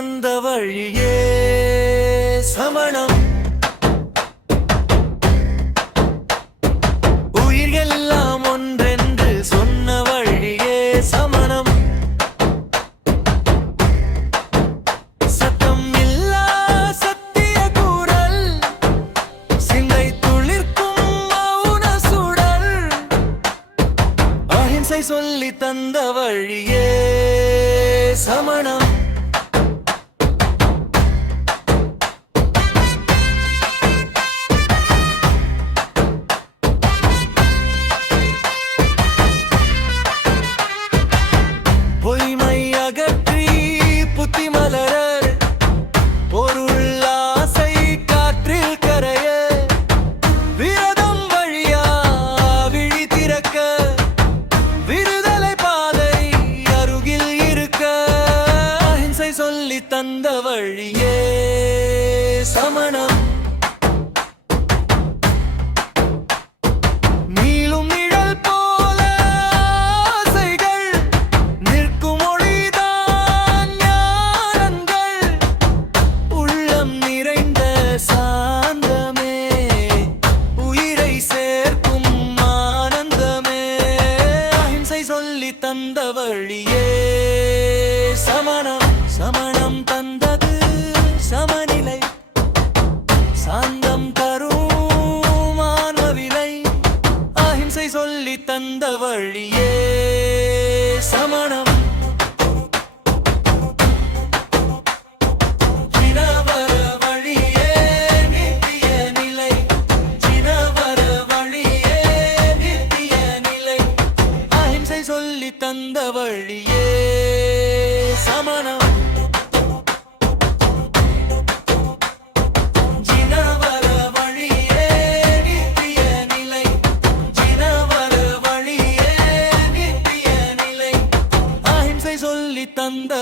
தந்த வழியே சமணம். உயிர்களெல்லாம் ஒன்றென்று சொன்ன வழியே சமணம். சத்தம் இல்லா சத்திய குரல், சிந்தை துளிர்க்கும் மௌன சுடர். அஹிம்சை சொல்லி தந்த வழியே சமணம். பொய்மை அகற்றி புத்தி மலர, பொருள் ஆசை காற்றில் கரைய, விரதம் வழியா விழி திறக்க, விடுதலை பாதை அருகில் இருக்க. அஹிம்சை சொல்லி தந்த வழியே சமணம். நீளும் நிழல் போல ஆசைகள், நிற்கும் ஒளிதான் ஞானங்கள். உள்ளம் நிறைந்த சாந்தமே, உயிரை சேர்க்கும் ஆனந்தமே. அஹிம்சை சொல்லி தந்த வழியே சமணம். சமணம் தந்தது சமநிலை, சாந்தம் தரும் ஆன்மவிலை. அஹிம்சை சொல்லி தந்த வழியே சமணம். ஜினவர வழியே நித்திய நிலை, ஜினவர வழியே நித்திய நிலை. அஹிம்சை சொல்லி தந்த வழியே சமணம். ஜினவர வழியே நித்திய நிலை, ஜினவர வழியே நித்திய நிலை. அஹிம்சை சொல்லி தந்த